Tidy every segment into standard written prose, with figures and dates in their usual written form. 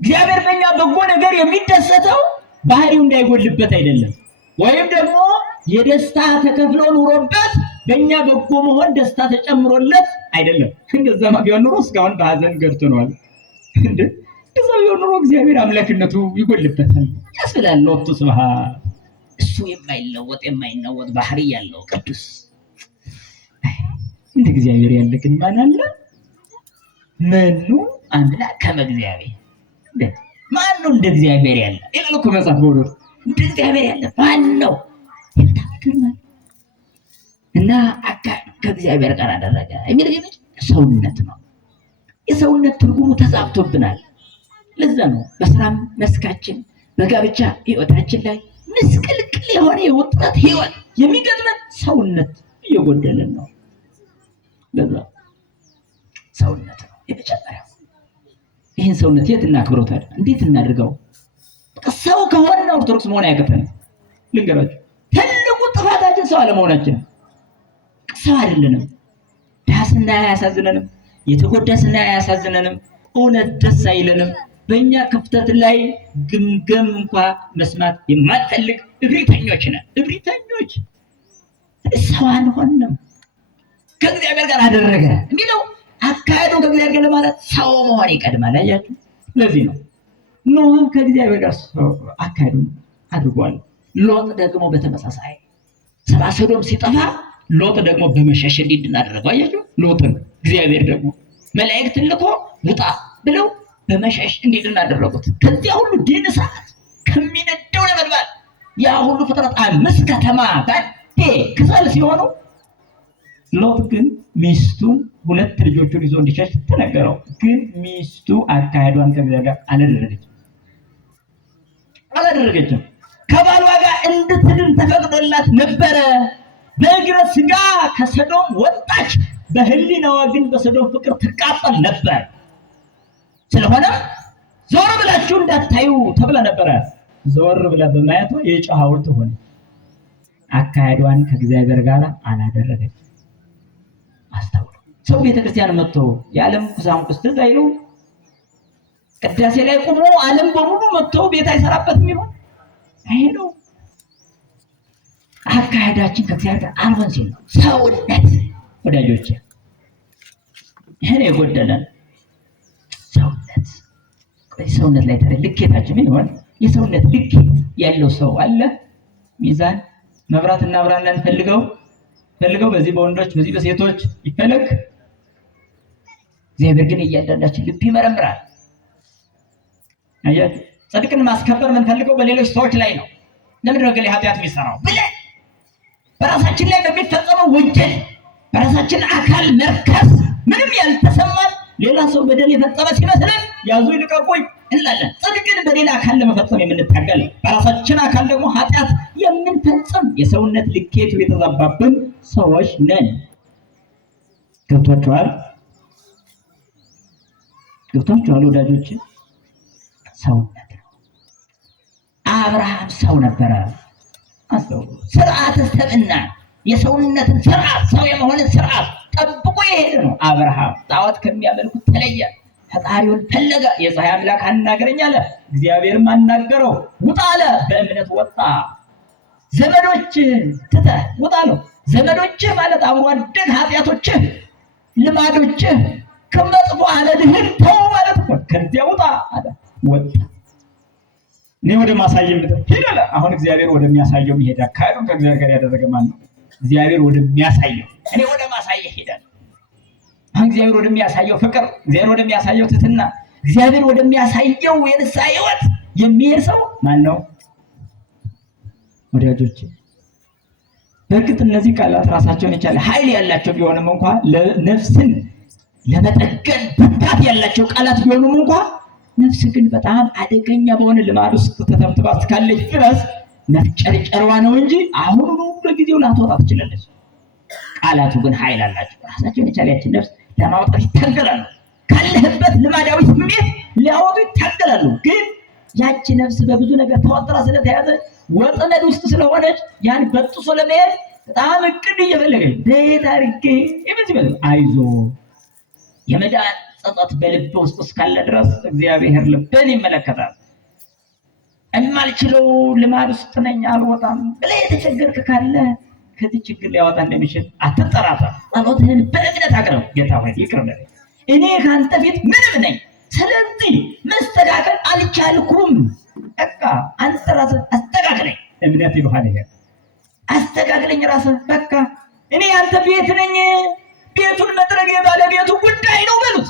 እግዚአብሔር በእኛ በጎ ነገር የሚደሰተው ባህሪው እንዳይጎልበት አይደለም፣ ወይም ደግሞ የደስታ ተከፍሎ ኑሮበት በእኛ በጎ መሆን ደስታ ተጨምሮለት አይደለም። እንደዛማ ቢሆን ኑሮ እስካሁን በሐዘን ገርተነዋል። እንደዛ ቢሆን ኑሮ እግዚአብሔር አምላክነቱ ይጎልበታል ያስብላል። ሎቱ ስብሐት። እሱ የማይለወጥ ባህሪ ያለው ቅዱስ እንደ እግዚአብሔር ያለ ግን ማን አለ? መኑ አምላክ ከመ እግዚአብሔር። ማን ነው እንደ እግዚአብሔር ያለ? ይላል እኮ መጽሐፍ በእውነቱ እንደ እግዚአብሔር ያለ ማን ነው? እና ከእግዚአብሔር ጋር አደረገ የሚል ግን ሰውነት ነው። የሰውነት ትርጉሙ ተዛብቶብናል። ለዛ ነው በስራም መስካችን በጋብቻ ህይወታችን ላይ ምስቅልቅል የሆነ የውጥረት ህይወት የሚገጥመን ሰውነት እየጎደለን ነው። ለዛ ሰውነት ነው የመጀመሪያው። ይህን ሰውነት የት እናክብረው ታዲያ? እንዴት እናድርገው? ሰው ከሆነ ኦርቶዶክስ መሆን አያቅተንም። ልንገራችሁ፣ ትልቁ ጥፋታችን ሰው አለመሆናችን። ሰው አይደለንም። ድሃ ስናይ አያሳዝነንም፣ የተጎዳ ስናይ አያሳዝነንም፣ እውነት ደስ አይለንም። በእኛ ክፍተት ላይ ግምገም እንኳ መስማት የማትፈልግ እብሪተኞች ነን። እብሪተኞች ሰው አንሆንም። ከእግዚአብሔር ጋር አደረገ የሚለው አካሄዱ ከእግዚአብሔር ጋር ለማለት ሰው መሆን ይቀድማል። አያችሁ፣ ለዚህ ነው ኖህ ከእግዚአብሔር ጋር አካሄዱን አድርጓል። ሎጥ ደግሞ በተመሳሳይ ሰብአ ሰዶም ሲጠፋ ሎጥ ደግሞ በመሸሽ እንዲድን አደረገው። አያችሁ፣ ሎጥን እግዚአብሔር ደግሞ መላእክትን ልኮ ውጣ ብለው በመሸሽ እንዲድን አደረጉት። ከዚያ ሁሉ ዲን እሳት ከሚነደው ነበልባል ያ ሁሉ ፍጥረት 5 ከተማ ባንዴ ክሰል ሲሆኑ ሎጥ ግን ሚስቱን 2 ልጆቹን ይዞ እንዲሸሽ ተነገረው። ግን ሚስቱ አካሄዷን ከእግዚአብሔር ጋር አላደረገችም። ከባሏ ጋር እንድትድን ተፈቅዶላት ነበረ። በእግረ ስጋ ከሰዶም ወጣች፣ በህሊናዋ ግን በሰዶም ፍቅር ትቃጠል ነበር። ስለሆነ ዞር ብላችሁ እንዳታዩ ተብላ ነበረ። ዞር ብላ በማየቷ የጨው ሐውልት ሆነ። አካሄዷን ከእግዚአብሔር ጋር አላደረገች። አስተውሉ። ሰው ቤተክርስቲያን መጥቶ የዓለም ቁሳቁስ ትዝ አይለው? ቅዳሴ ላይ ቆሞ ዓለም በሙሉ መጥቶ ቤት አይሰራበትም ይሆን? አይሄደው። አካሄዳችን ከእግዚአብሔር ጋር አልሆን ሲል ነው ሰውነት። ወዳጆቼ ይሄን የጎደለን ሰውነት ላይ ታዲያ ልኬታችን ምን ይሆን? የሰውነት ልኬት ያለው ሰው አለ? ሚዛን መብራት እናብራለን ፈልገው በዚህ በወንዶች በዚህ በሴቶች ይፈለግ። እግዚአብሔር ግን እያንዳንዳችን ልብ ይመረምራል። አያችሁ፣ ጽድቅን ማስከበር የምንፈልገው በሌሎች ሰዎች ላይ ነው። ለምንድን ነው ግን ኃጢአት የሚሰራው ብለን በራሳችን ላይ በሚፈጸመው ወንጀል በራሳችን አካል መርከስ ምንም ያልተሰማን ሌላ ሰው በደል የፈጸመ ሲመስለን ያዙ ይልቀቁኝ እንላለን። ጽድቅን በሌላ አካል ለመፈጸም የምንታገል በራሳችን አካል ደግሞ ኃጢአት የምንፈጽም የሰውነት ልኬቱ የተዛባብን ሰዎች ነን። ገብቷችኋል ወዳጆች? ሰውነት ነው። አብርሃም ሰው ነበረ። ስርዓተ ሰብእና የሰውነትን ስርዓት ሰው የመሆንን ስርዓት ጠብቆ የሄደ ነው። አብርሃም ጣዖት ከሚያመልኩት ተለየ፣ ፈጣሪውን ፈለገ። የፀሐይ አምላክ አናገረኝ አለ፣ እግዚአብሔርም አናገረው። ውጣ አለ፣ በእምነት ወጣ። ዘመዶችህ ትተህ ውጣ ነው። ዘመዶችህ ማለት አብሮ አደግ ኃጢአቶችህ፣ ልማዶችህ ከመጥፎ አመልህን ተው ማለት ነው። ከዚያ ውጣ አለ፣ ወጣ። እኔ ወደ ማሳየው ሄደ አለ። አሁን እግዚአብሔር ወደሚያሳየው ይሄድ። አካሄዱን ከእግዚአብሔር ጋር ያደረገ ማን ነው? እግዚአብሔር ወደሚያሳየው። እኔ ወደ ማሳየው ሄዳለሁ። አሁን እግዚአብሔር ወደሚያሳየው ፍቅር፣ እግዚአብሔር ወደሚያሳየው ትህትና፣ እግዚአብሔር ወደሚያሳየው የንስሐ ሕይወት የሚሄድ ሰው ማን ነው? ወዳጆች፣ በእርግጥ እነዚህ ቃላት ራሳቸውን የቻለ ኃይል ያላቸው ቢሆንም እንኳ ለነፍስን ለመጠገን ብርታት ያላቸው ቃላት ቢሆኑም እንኳ ነፍስ ግን በጣም አደገኛ በሆነ ልማድ ውስጥ ተተብትባ እስካለች ድረስ መፍጨርጨሯ ነው እንጂ አሁኑኑ በጊዜው ላትወጣ ትችላለች። ቃላቱ ግን ኃይል አላቸው። ራሳቸውን የቻለችን ነፍስ ለማውጣት ይታገላሉ። ካለህበት ልማዳዊ ስሜት ሊያወጡ ይታገላሉ። ግን ያቺ ነፍስ በብዙ ነገር ተወጥራ ስለተያዘ ወጥመድ ውስጥ ስለሆነች ያን በጥሶ ለመሄድ በጣም እቅድ እየፈለገች ቤት አድርጌ አይዞ የመዳን ጸጸት በልብ ውስጥ እስካለ ድረስ እግዚአብሔር ልብን ይመለከታል። እማልችለው ልማድ ውስጥ ነኝ አልወጣም ብለህ የተቸገርክ ካለ ከዚህ ችግር ሊያወጣ እንደሚችል አትጠራጠር። ጸሎትህን በእምነት አቅርብ። ጌታ ሆይ ይቅር በለኝ፣ እኔ ከአንተ ፊት ምንም ነኝ፣ ስለዚህ መስተካከል አልቻልኩም። በቃ አንተ ራስህ አስተካክለኝ። እምነት ይሉሃል ይሄ አስተካክለኝ ራስህ። በቃ እኔ አንተ ቤት ነኝ፣ ቤቱን መጥረግ የባለቤቱ ጉዳይ ነው በሉት።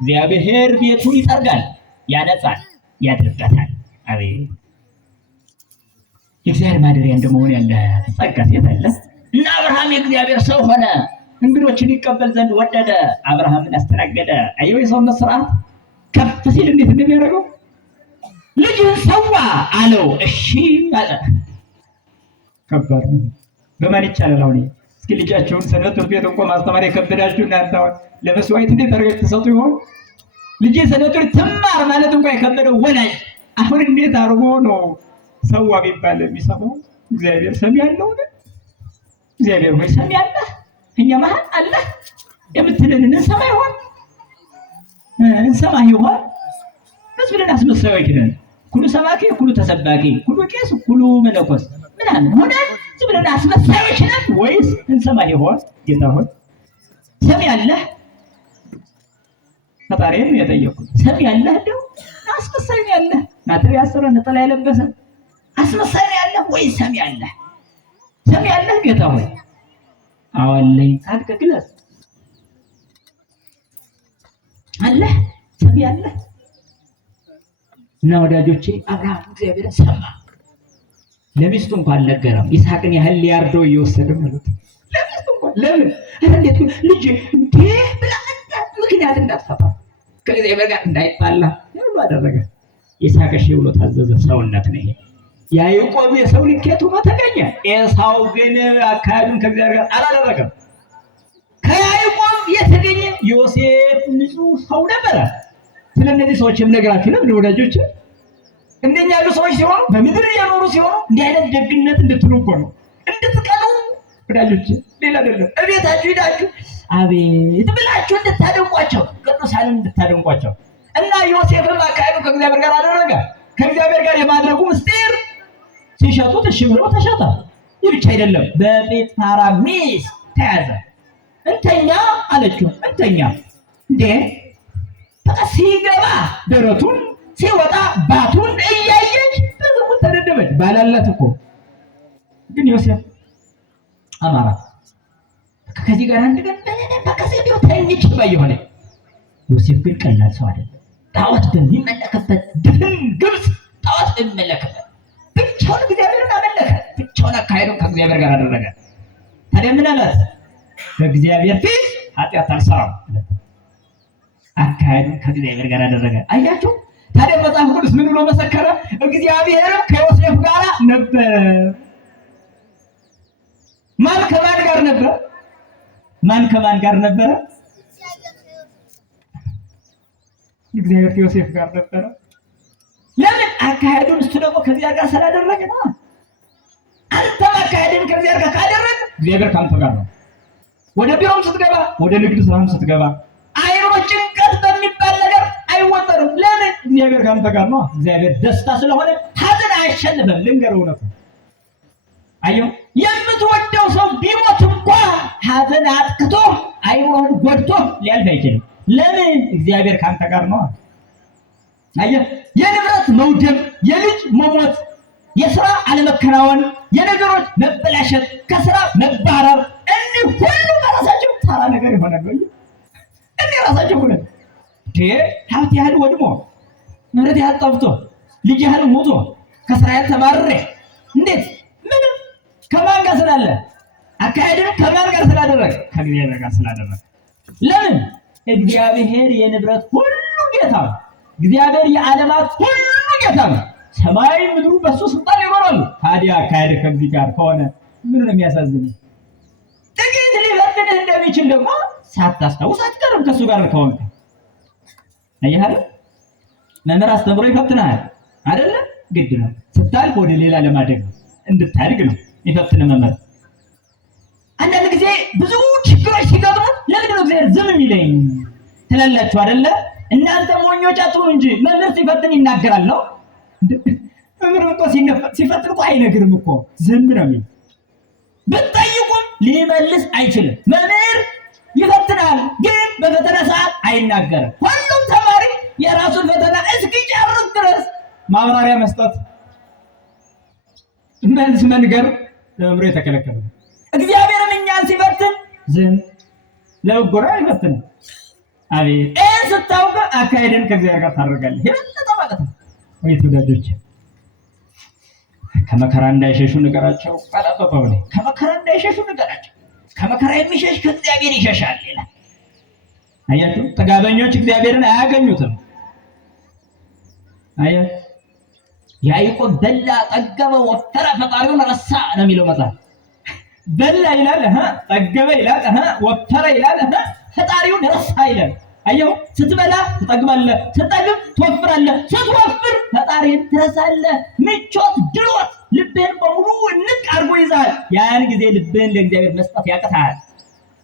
እግዚአብሔር ቤቱን ይጠርጋል፣ ያነጻል፣ ያደርጋታል። አቤት የእግዚአብሔር ማደሪያ እንደመሆን ያለ ጸጋ ሴት አለ እና አብርሃም የእግዚአብሔር ሰው ሆነ። እንግዶችን ይቀበል ዘንድ ወደደ። አብርሃምን አስተናገደ። አየው የሰውነት ስርዓት ከፍ ሲል እንዴት እንደሚያደርገው ልጅህን ሰዋ አለው። እሺ አለ። ከባድ ነው። በማን ይቻላል? አሁን እስኪ ልጃቸውን ሰንበት ትምህርት ቤት እንኳን ማስተማር የከበዳችሁ እናንተ ለመስዋዕት እንዴት አድርጋችሁ ተሰጡ ይሆን? ልጄ ሰንበት ትማር ማለት እንኳን የከበደው ወላጅ አሁን እንዴት አድርጎ ነው ሰዋ ቢባል የሚሰማው? እግዚአብሔር ሰሚ ያለው ነው። እግዚአብሔር ሆይ ሰሚ ያለ እኛ መሀል አለ የምትልንን እንሰማ ይሆን? እንሰማ ይሆን? እሱ ብለን አስመሳዮች ነን። ኩሉ ሰባኪ፣ ኩሉ ተሰባኪ፣ ኩሉ ቄስ፣ ኩሉ መነኮስ ምናምን ሆነ እሱ ብለን አስመሳዮች ነን ወይስ እንሰማ ይሆን? ጌታ ሆይ ሰሚ ያለ ፈጣሪን የጠየቁት ሰሚ ያለ እንደው አስመሳይ ያለ ማተሪያ ያሰረ ነጠላ ያለበሰ አስመሳይ ያለ ወይ ሰሚ ያለ? ሰሚ ያለ ጌታ ሆይ አወለኝ ታድቀ ግለጽ አለ ሰሚ ያለ እና ወዳጆቼ አብርሃም እግዚአብሔርን ሰማ። ለሚስቱ እንኳን ነገረም። ይስሐቅን ያህል ሊያርደው እየወሰደ ማለት ለሚስቱ እንኳን ለምን እንዴት ልጅ እንዴ ብላ ምክንያት እንዳትፈታ ከእግዚአብሔር ጋር እንዳይጣላ ሁሉ አደረገ። ይስሐቅ እሺ ብሎ ታዘዘ። ሰውነት ነው ይሄ። ያዕቆብ የሰው ልኬት ሆኖ ተገኘ። ኤሳው ግን አካሄዱን ከእግዚአብሔር ጋር አላደረገም። ከያዕቆብ የተገኘ ዮሴፍ ንጹህ ሰው ነበረ። ስለነዚህ ሰዎች የምነግራችሁ ለምን ወዳጆች እንደኛ ያሉ ሰዎች ሲሆኑ በምድር የኖሩ ሲሆኑ እንዲህ አይነት ደግነት እንድትሉ እኮ ነው፣ እንድትቀኑ ወዳጆች፣ ሌላ አይደለም። እቤታችሁ ሄዳችሁ አቤት ብላችሁ እንድታደንቋቸው፣ ቅዱሳንን እንድታደንቋቸው እና ዮሴፍም አካሄዱ ከእግዚአብሔር ጋር አደረገ። ከእግዚአብሔር ጋር የማድረጉ ምስጢር ሲሸጡት እሺ ብሎ ተሸጠ። ይህ ብቻ አይደለም፣ በጲጥፋራ ሚስት ተያዘ። እንተኛ አለችው። እንተኛ እንዴ ሲገባ ደረቱን ሲወጣ ባቱን እያየች በዝሙት ተደደበች። ባላላት እኮ ግን ዮሴፍ አማራ ከዚህ ጋር አንድ ቀን በከሰዲው ተኝች ባይሆነ ዮሴፍ ግን ቀላል ሰው አይደለም። ጣዖት በሚመለክበት ድፍን ግብጽ ጣዖት በሚመለክበት ብቻውን እግዚአብሔርን አመለከ። ብቻውን አካሄዱን ከእግዚአብሔር ጋር አደረገ። ታዲያ ምን አላት? በእግዚአብሔር ፊት ኃጢአት አልሰራም። አካሄዱን ከእግዚአብሔር ጋር አደረገ። አያችሁ? ታዲያ መጽሐፍ ቅዱስ ምን ብሎ መሰከረ? እግዚአብሔርም ከዮሴፍ ጋር ነበር። ማን ከማን ጋር ነበር? ማን ከማን ጋር ነበረ? እግዚአብሔር ከዮሴፍ ጋር ነበረ። ለምን? አካሄዱን እሱ ደግሞ ከእግዚአብሔር ጋር ስላደረገ ነው። አንተ አካሄድን ከእግዚአብሔር ጋር ካደረግ እግዚአብሔር ካንተ ጋር ነው። ወደ ቢሮም ስትገባ፣ ወደ ንግድ ስራም ስትገባ አይሮ ጭንቀት በሚባል ነገር አይወጠርም። ለምን? እግዚአብሔር ካንተ ጋር ነው። እግዚአብሔር ደስታ ስለሆነ ሀዘን አያሸንፍም። ልንገርህ እውነቱን አየው። የምትወደው ሰው ቢሞት እንኳን ሀዘን አጥቅቶ አይሮህን ጎድቶ ሊያልፍ አይችልም። ለምን? እግዚአብሔር ካንተ ጋር ነው። አየህ፣ የንብረት መውደም፣ የልጅ መሞት፣ የስራ አለመከናወን፣ የነገሮች መበላሸት፣ ከስራ መባረር፣ እኒህ ሁሉ በራሳቸው ተራ ነገር ይሆናል። እኒህ ራሳቸው ሁሉ ሀብት ያህል ወድሞ፣ ንብረት ያህል ጠፍቶ፣ ልጅ ያህል ሞቶ፣ ከስራ ያህል ተባረረ። እንዴት? ምንም ከማን ጋር ስላለ? አካሄድን ከማን ጋር ስላደረገ? ከእግዚአብሔር ጋር ስላደረገ። ለምን? እግዚአብሔር የንብረት ሁሉ ጌታ ነው። እግዚአብሔር የዓለማት ሁሉ ጌታ ነው። ሰማይ ምድሩ በሱ ስልጣን ይኖራሉ። ታዲያ አካሄድ ከዚህ ጋር ከሆነ ምን ነው የሚያሳዝነው? ጥቂት ሊፈትንህ እንደሚችል ደግሞ ሳታስታውስ አትቀርም ከሱ ጋር ከሆንክ። አየህ አይደል? መምህር አስተምሮ ይፈትናል አይደለ? ግድ ነው። ስታልፍ ወደ ሌላ ለማደግ ነው፣ እንድታድግ ነው ይፈትን መምህር። አንዳንድ ጊዜ ብዙ ችግሮች ሲገጥሙ ለምንድን ነው እግዚአብሔር ዝም የሚለኝ ትላላችሁ አይደለ? እናንተ ሞኞች አትሁኑ እንጂ መምህር ሲፈትን ይናገራል ነው። መምህር እኮ ሲፈትን እኮ አይነግርም እኮ ዝም ነው የሚል። ብትጠይቁም ሊመልስ አይችልም። መምህር ይፈትናል፣ ግን በፈተና ሰዓት አይናገርም። ሁሉም ተማሪ የራሱን ፈተና እስኪጨርስ ድረስ ማብራሪያ መስጠት፣ መልስ መንገር ለመምህሩ የተከለከለ ነው። እግዚአብሔርም እኛን ሲፈትን ዝም ለበጎ ነው አይፈትንም። አቤት ስታውቅ አካሄድን ከእግዚአብሔር ጋር ታደርጋለህ ይበልጥ ማለት ነው። ወይ ተወዳጆች ከመከራ እንዳይሸሹ ንገራቸው። አላፈቀው ነው ከመከራ እንዳይሸሹ ንገራቸው። ከመከራ የሚሸሽ ከእግዚአብሔር ይሸሻል ይላል። አያችሁ ጥጋበኞች እግዚአብሔርን አያገኙትም። አያችሁ ያዕቆብ በላ ጠገበ ወፈረ ፈጣሪውን ረሳ ነው የሚለው መጽሐፍ። በላ ይላል ጠገበ ይላል ወፈረ ይላል ፈጣሪውን ረሳ ይላል። አየው ስትበላ ትጠግባለህ፣ ስትጠግብ ትወፍራለህ፣ ስትወፍር ፈጣሪን ትረሳለህ። ምቾት ድሎት ልብህን በሙሉ ንቅ አድርጎ ይዛል። ያን ጊዜ ልብህን ለእግዚአብሔር መስጠት ያቅታል።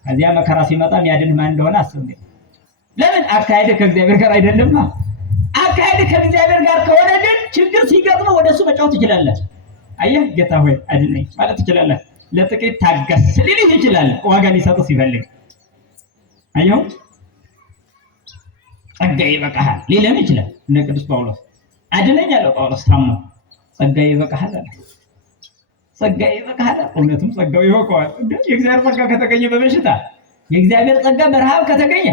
ከዚያ መከራ ሲመጣ የሚያድንህ ማን እንደሆነ አስብ። ለምን አካሄድ ከእግዚአብሔር ጋር አይደለም። አካሄድ ከእግዚአብሔር ጋር ከሆነ ግን ችግር ሲገጥመው ወደሱ መጫወት ትችላለህ። አየህ ጌታ ሆይ አድነኝ ማለት ትችላለህ። ለጥቂት ታገስ ሊልህ ይችላል፣ ዋጋ ሊሰጥህ ሲፈልግ። አየው ጸጋዬ ይበቃሃል ሊልህ ይችላል። እነ ቅዱስ ጳውሎስ አድነኝ አለው ጳውሎስ ታሞ፣ ጸጋዬ ይበቃሃል አለ። ጸጋዬ ይበቃሃል። እውነትም ጸጋው ይበቃዋል። የእግዚአብሔር ጸጋ ከተገኘ በበሽታ፣ የእግዚአብሔር ጸጋ በረሃብ ከተገኘ፣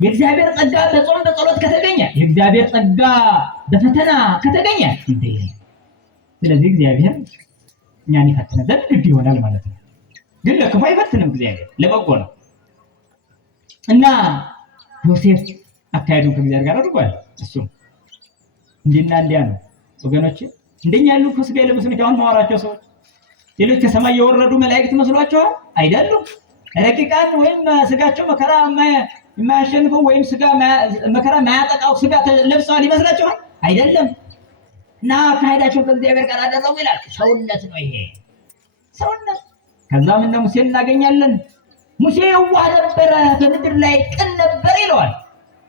የእግዚአብሔር ጸጋ በጾም በጸሎት ከተገኘ፣ የእግዚአብሔር ጸጋ በፈተና ከተገኘ እንዴ! ስለዚህ እግዚአብሔር እኛን ይፈትነ ዘንድ ግድ ይሆናል ማለት ነው። ግን ለክፉ አይፈትንም እግዚአብሔር፣ ለበጎ ነው። እና ዮሴፍ አካሄዱን ከእግዚአብሔር ጋር አድርጓል። እሱም እንዲና እንዲያ ነው ወገኖች። እንደኛ ያሉ ስጋ የለበሱ አሁን ማወራቸው ሰዎች ሌሎች ከሰማይ የወረዱ መላእክት መስሏቸዋል? አይደሉም። ረቂቃን ወይም ስጋቸው መከራ የማያሸንፈው ወይም ስጋ መከራ ማያጠቃው ስጋ ለብሰዋል ይመስላችኋል? አይደለም። እና አካሄዳቸውን ከእግዚአብሔር ጋር አደረጉ ይላል። ሰውነት ነው ይሄ ሰውነት። ከዛም እነ ሙሴን እናገኛለን። ሙሴ የዋህ ነበረ፣ በምድር ላይ ቅን ነበር ይለዋል።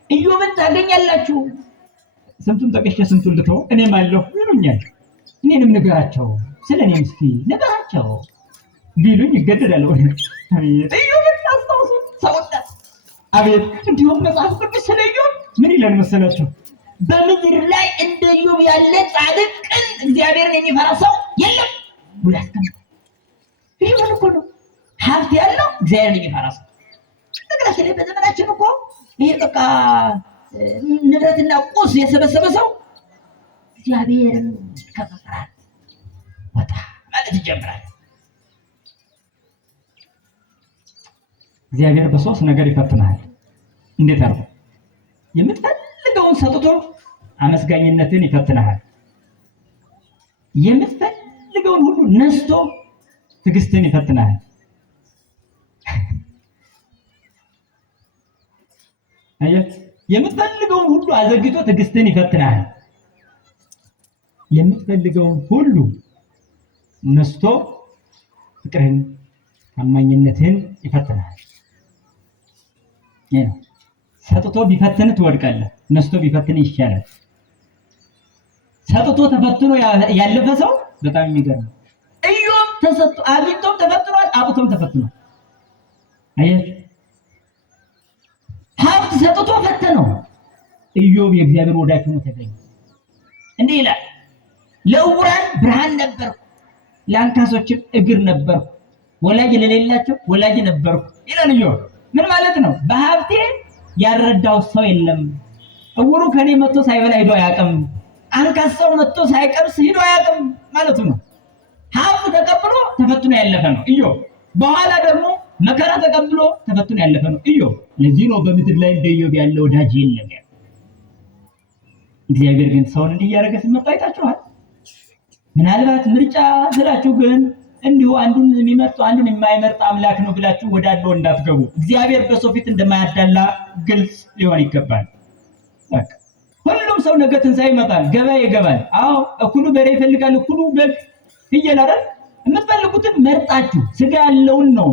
ኢዮብን ታገኛላችሁ። ስንቱን ጠቅሼ ስንቱን ልተው? እኔም አለሁ ይሉኛል። እኔንም ንገራቸው፣ ስለኔም እስኪ ንገራቸው ቢሉኝ ይገደዳለሁ። አቤት ኢዮብን ታስታውሱ። ሰውነት አቤት! እንዲሁም መጽሐፍ ቅዱስ ስለ ኢዮብ ምን ይላል መሰላችሁ? በምድር ላይ እንደ ኢዮብ ያለ ጻድቅ ቅን እግዚአብሔርን የሚፈራ ሰው የለም ብሎ ያስቀምጣል። ይሄ ምን እኮ ነው? ሀብት ያለው እግዚአብሔርን የሚፈራ ሰው። ነገራችን ላይ በዘመናችን እኮ ይሄ በቃ ንብረትና ቁስ የሰበሰበ ሰው እግዚአብሔርን ከመፍራት ወጣ ማለት ይጀምራል። እግዚአብሔር በሶስት ነገር ይፈትናል። እንዴት አርጎ? የምትፈልገውን ሰጥቶ አመስጋኝነትን ይፈትናል። የምትፈልገውን ሁሉ ነስቶ ትዕግስትን ይፈትናል። አየህ፣ የምትፈልገውን ሁሉ አዘግይቶ ትዕግስትን ይፈትናል። የምትፈልገውን ሁሉ ነስቶ ፍቅርን፣ ታማኝነትን ይፈትናል። ይሄ ነው። ሰጥቶ ቢፈትን ትወድቃለህ፣ ነስቶ ቢፈትን ይሻላል። ሰጥቶ ተፈትኖ ያለፈ ሰው በጣም የሚገርም። ኢዮብ ተሰጥቶ አግኝቶም ተፈትኗል፣ አጥቶም ተፈትኗል። አየህ፣ ሀብት ሰጥቶ ፈተነው። ኢዮብ የእግዚአብሔር ወዳጅ ሆኖ ተገኘ። እንዲህ ይላል፣ ለዕውራን ብርሃን ነበርኩ፣ ለአንካሶችም እግር ነበርኩ፣ ወላጅ ለሌላቸው ወላጅ ነበርኩ ይላል ኢዮብ። ምን ማለት ነው? በሀብቴ ያረዳው ሰው የለም። ዕውሩ ከኔ መጥቶ ሳይበላ ሄዶ አያውቅም። አንካሳው መጥቶ ሳይቀምስ ሄዶ አያውቅም ማለቱ ነው። ሀብት ተቀብሎ ተፈትኖ ያለፈ ነው ኢዮብ። በኋላ ደግሞ መከራ ተቀብሎ ተፈትኖ ያለፈ ነው ኢዮብ። ለዚህ ነው በምድር ላይ እንደ ኢዮብ ያለ ወዳጅ የለም። እግዚአብሔር ግን ሰውን እንዲያረገ ሲመጣ አይታችኋል። ምናልባት ምርጫ ስላችሁ ግን እንዲሁ አንዱን የሚመርጥ አንዱን የማይመርጥ አምላክ ነው ብላችሁ ወዳለው እንዳትገቡ። እግዚአብሔር በሰው ፊት እንደማያዳላ ግልጽ ሊሆን ይገባል። ሁሉም ሰው ነገ ትንሣኤ ይመጣል፣ ገበያ ይገባል። አዎ እኩሉ በሬ ይፈልጋል፣ እኩሉ በግ ፍየል አይደል? የምትፈልጉትን መርጣችሁ ስጋ ያለውን ነው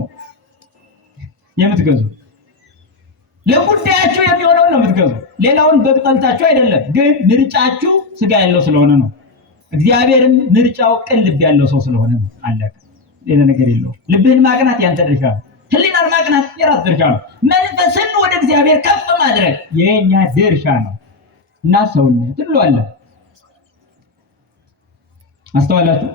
የምትገዙ። ለጉዳያችሁ የሚሆነውን ነው የምትገዙ። ሌላውን በቅጠልታችሁ አይደለም። ግን ምርጫችሁ ስጋ ያለው ስለሆነ ነው። እግዚአብሔርም ምርጫው ቅን ልብ ያለው ሰው ስለሆነ ነው። አለቀ። ሌላ ነገር የለውም። ልብህን ማቅናት ያንተ ድርሻ ነው። ህሊናን ማቅናት የራስ ድርሻ ነው። መንፈስን ወደ እግዚአብሔር ከፍ ማድረግ የኛ ድርሻ ነው እና ሰውነት እንለዋለን። አስተዋላችሁ?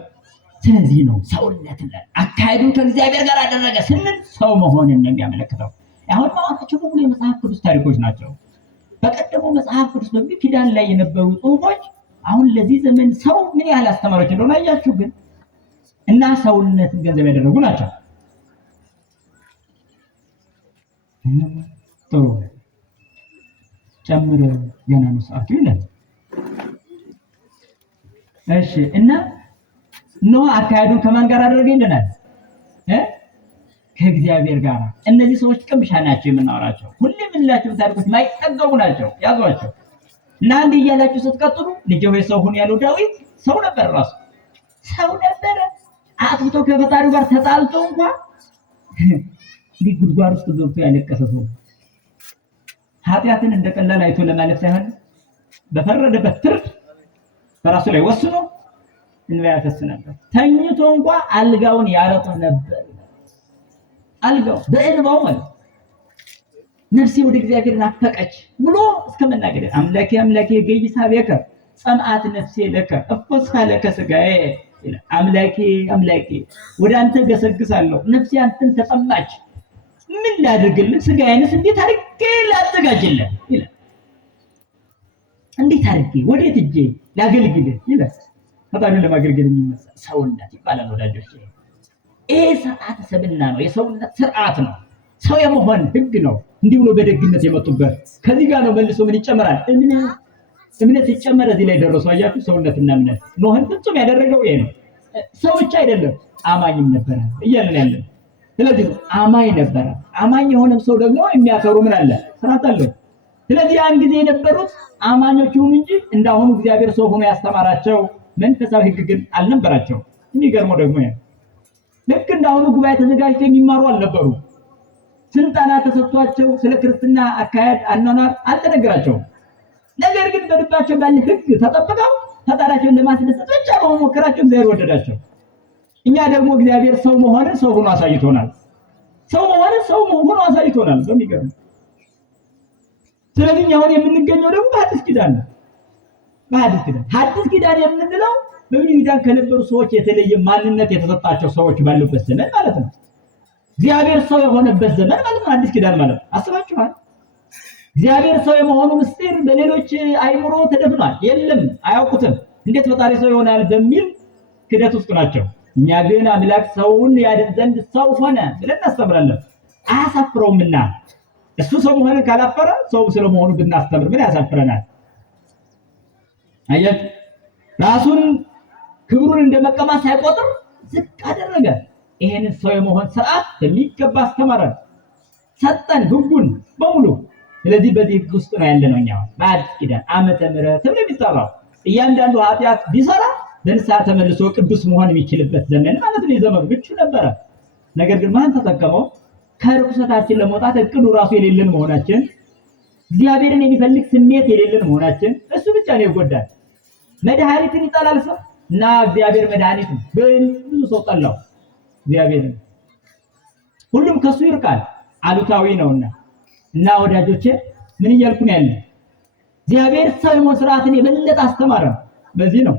ስለዚህ ነው ሰውነት አካሄዱን ከእግዚአብሔር ጋር አደረገ ስንል ሰው መሆንን ነው የሚያመለክተው። አሁን ማዋናቸው በሙሉ የመጽሐፍ ቅዱስ ታሪኮች ናቸው። በቀደመው መጽሐፍ ቅዱስ በብሉይ ኪዳን ላይ የነበሩ ጽሑፎች አሁን ለዚህ ዘመን ሰው ምን ያህል አስተማሪዎች እንደሆነ አያችሁ። ግን እና ሰውነትን ገንዘብ ያደረጉ ናቸው። ጥሩ ጨምረ ገና ነው ሰዓቱ ይላል። እሺ እና ኖህ አካሄዱን ከማን ጋር አደረገ ይለናል? ከእግዚአብሔር ጋር። እነዚህ ሰዎች ቅምሻ ናቸው የምናወራቸው። ሁሌ የምንላቸው ታሪኮች ማይጠገቡ ናቸው። ያዟቸው እና አንድ እያላችሁ ስትቀጥሉ ልጄ ሆይ ሰው ሁን ያለው ዳዊት ሰው ነበር። ራሱ ሰው ነበረ። አጥፍቶ ከፈጣሪው ጋር ተጣልቶ እንኳን ጉድጓድ ውስጥ ገብቶ ያለቀሰ ሰው ኃጢአትን እንደቀላል አይቶ ለማለፍ ሳይሆን በፈረደበት ፍርድ በራሱ ላይ ወስኖ እንባ ያፈስ ነበር። ተኝቶ እንኳን አልጋውን ያረጠ ነበር። አልጋው በእንባው ማለት ነፍሴ ወደ እግዚአብሔር ናፈቀች ብሎ እስከመናገር አምላኬ አምላኬ ገይሳቤከ ጸምአት ነፍሴ ለከ እፎስካ ለከ ሥጋዬ ይላል። አምላኬ አምላኬ ወደ አንተ ገሰግሳለሁ፣ ነፍሴ አንተን ተጠማች። ምን ላድርግልህ? ሥጋዬንስ እንዴት አድርጌ ላዘጋጅልህ ይላል። እንዴት አድርጌ ወዴት እጄ ላገልግልህ ይላል። ፈጣሪውን ለማገልገል የሚነሳ ሰውነት ይባላል ወዳጆች። ይሄ ስርዓተ ሰብዕና ነው። የሰውነት ስርዓት ነው። ሰው የመሆን ህግ ነው። እንዲህ ብሎ በደግነት የመጡበት ከዚህ ጋር ነው። መልሶ ምን ይጨመራል? እምነት ይጨመረ። እዚህ ላይ ደረሱ። አያችሁ? ሰውነትና እምነት ኖህን ፍጹም ያደረገው ይሄ ነው። ሰው ብቻ አይደለም አማኝም ነበረ እያልን ያለን። ስለዚህ አማኝ ነበረ። አማኝ የሆነም ሰው ደግሞ የሚያከብሩ ምን አለ? ስርዓት አለው። ስለዚህ ያን ጊዜ የነበሩት አማኞች ይሁኑ እንጂ እንዳሁኑ እግዚአብሔር ሰው ሆኖ ያስተማራቸው መንፈሳዊ ህግ ግን አልነበራቸው። የሚገርመው ደግሞ ይሄ ልክ እንዳሁኑ ጉባኤ ተዘጋጅተው የሚማሩ አልነበሩ። ስልጠና ተሰጥቷቸው ስለ ክርስትና አካሄድ አኗኗር አልተነገራቸውም። ነገር ግን በልባቸው ባለ ህግ ተጠብቀው ፈጣሪያቸውን ለማስደሰት ብቻ በመሞከራቸው እግዚአብሔር ወደዳቸው። እኛ ደግሞ እግዚአብሔር ሰው መሆንን ሰው ሆኖ አሳይቶናል። ሰው መሆንን ሰው ሆኖ አሳይቶናል በሚገርም። ስለዚህ አሁን የምንገኘው ደግሞ በሐዲስ ኪዳን ነው። ሐዲስ ኪዳን የምንለው በብሉይ ኪዳን ከነበሩ ሰዎች የተለየ ማንነት የተሰጣቸው ሰዎች ባሉበት ዘመን ማለት ነው። እግዚአብሔር ሰው የሆነበት ዘመን ማለት ነው አዲስ ኪዳን ማለት። አስባችኋል? እግዚአብሔር ሰው የመሆኑ ምስጢር በሌሎች አይምሮ ተደፍኗል። የለም አያውቁትም። እንዴት ፈጣሪ ሰው ይሆናል በሚል ክደት ውስጥ ናቸው። እኛ ግን አምላክ ሰውን ያድን ዘንድ ሰው ሆነ ብለን እናስተምራለን። አያሳፍረውምና እሱ ሰው መሆኑን ካላፈረ ሰው ስለመሆኑ ብናስተምር ምን ያሳፍረናል? አያችሁ? ራሱን ክብሩን እንደመቀማት ሳይቆጥር ዝቅ አደረገ። ይሄንን ሰው የመሆን ስርዓት በሚገባ አስተማረን፣ ሰጠን ህጉን በሙሉ። ስለዚህ በዚህ ህግ ውስጥ ነው ያለነው እኛ በአዲስ ኪዳን ዓመተ ምሕረት ተብሎ የሚጠራው። እያንዳንዱ ኃጢአት ቢሰራ በንስሐ ተመልሶ ቅዱስ መሆን የሚችልበት ዘመን ማለት ነው። የዘመኑ ምቹ ነበረ። ነገር ግን ማን ተጠቀመው? ከርኩሰታችን ለመውጣት እቅዱ ራሱ የሌለን መሆናችን፣ እግዚአብሔርን የሚፈልግ ስሜት የሌለን መሆናችን እሱ ብቻ ነው ይጎዳል። መድኃኒትን ይጠላል ሰው እና እግዚአብሔር መድኃኒት ነው። ብዙ ሰው ጠላው እግዚአብሔርን። ሁሉም ከሱ ይርቃል፣ አሉታዊ ነውና። እና ወዳጆቼ ምን እያልኩ ነው ያለው? እግዚአብሔር ሰው የመሆን ስርዓትን የበለጠ አስተማረ። በዚህ ነው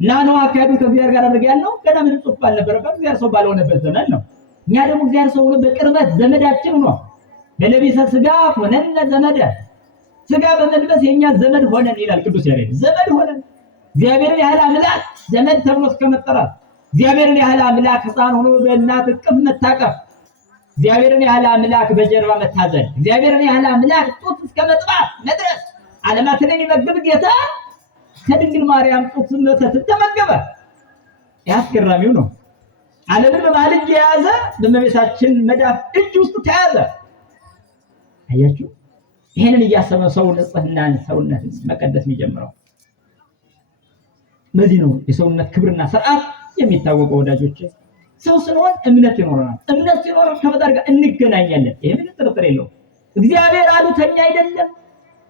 እና ነው አካሄዱን ከእግዚአብሔር ጋር አድርገ ያለው። ገና ምን ጽሑፍ ባልነበረበት እግዚአብሔር ሰው ባልሆነበት ዘመን ነው። እኛ ደግሞ እግዚአብሔር ሰው ሆኖ በቅርበት ዘመዳችን ሆኖ በለቢሰ ሥጋ ሆነን ዘመደ ሥጋ በመልበስ የኛ ዘመድ ሆነን ይላል ቅዱስ ያሬድ። ዘመድ ሆነን እግዚአብሔርን ያህል አምላክ ዘመድ ተብሎ እስከመጠራት፣ እግዚአብሔርን ያህል አምላክ ሕፃን ሆኖ በእናት እቅፍ መታቀፍ፣ እግዚአብሔርን ያህል አምላክ በጀርባ መታዘል፣ እግዚአብሔርን ያህል አምላክ ጡት እስከ መጥባት መድረስ፣ ዓለማትን የሚመግብ ጌታ ከድንግል ማርያም ጡት ወተትን ተመገበ። ያስገራሚው ነው። ዓለምን በባህል እጅ የያዘ በእመቤታችን መዳፍ እጅ ውስጥ ተያዘ። አያችሁ? ይሄንን እያሰበ ሰው ንጽህናን ሰውነትን መቀደስ የሚጀምረው በዚህ ነው። የሰውነት ክብርና ስርዓት የሚታወቀው ወዳጆች፣ ሰው ስንሆን እምነት ይኖረናል። እምነት ሲኖረን ከፈጣሪ ጋር እንገናኛለን። ይሄ ምንም ጥርጥር የለውም። እግዚአብሔር አሉተኛ አይደለም፣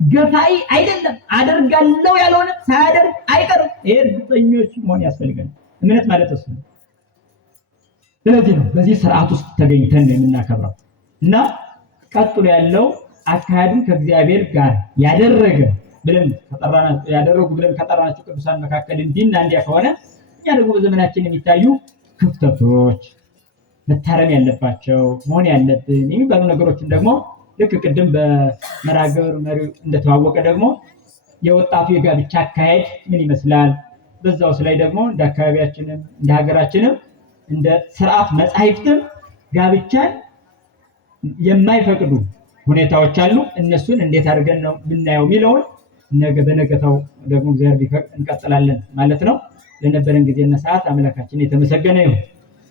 ገፋይ አይደለም። አደርጋለሁ ያልሆነ ሳያደርግ አይቀርም። ይሄ እርግጠኞች መሆን ያስፈልጋል። እምነት ማለት እሱ ነው። ስለዚህ ነው በዚህ ስርዓት ውስጥ ተገኝተን ነው የምናከብረው እና ቀጥሎ ያለው አካሄዱን ከእግዚአብሔር ጋር ያደረጉ ብለን ከጠራናቸው ቅዱሳን መካከል እንዲህና እንዲያ ከሆነ እኛ ደግሞ በዘመናችን የሚታዩ ክፍተቶች መታረም ያለባቸው መሆን ያለብን የሚባሉ ነገሮችን ደግሞ ልክ ቅድም በመራገር መሪው እንደተዋወቀ ደግሞ የወጣቱ የጋብቻ አካሄድ ምን ይመስላል፣ በዛውስ ላይ ደግሞ እንደ አካባቢያችንም እንደ ሀገራችንም እንደ ስርዓት መጻሕፍትም ጋብቻን የማይፈቅዱ ሁኔታዎች አሉ። እነሱን እንዴት አድርገን ነው የምናየው የሚለውን ነገ በነገታው ደግሞ እግዚአብሔር ቢፈቅድ እንቀጥላለን ማለት ነው። ለነበረን ጊዜና ሰዓት አምላካችን የተመሰገነ ይሁን።